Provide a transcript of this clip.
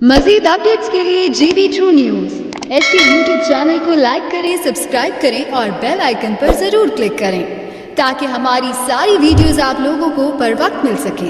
मज़ीद अपडेट्स के लिए GB true news HD YouTube channel को लाइक करें, सब्सक्राइब करें और बेल आइकन पर ज़रूर क्लिक करें ताकि हमारी सारी वीडियोस आप लोगों को बर वक्त मिल सकें।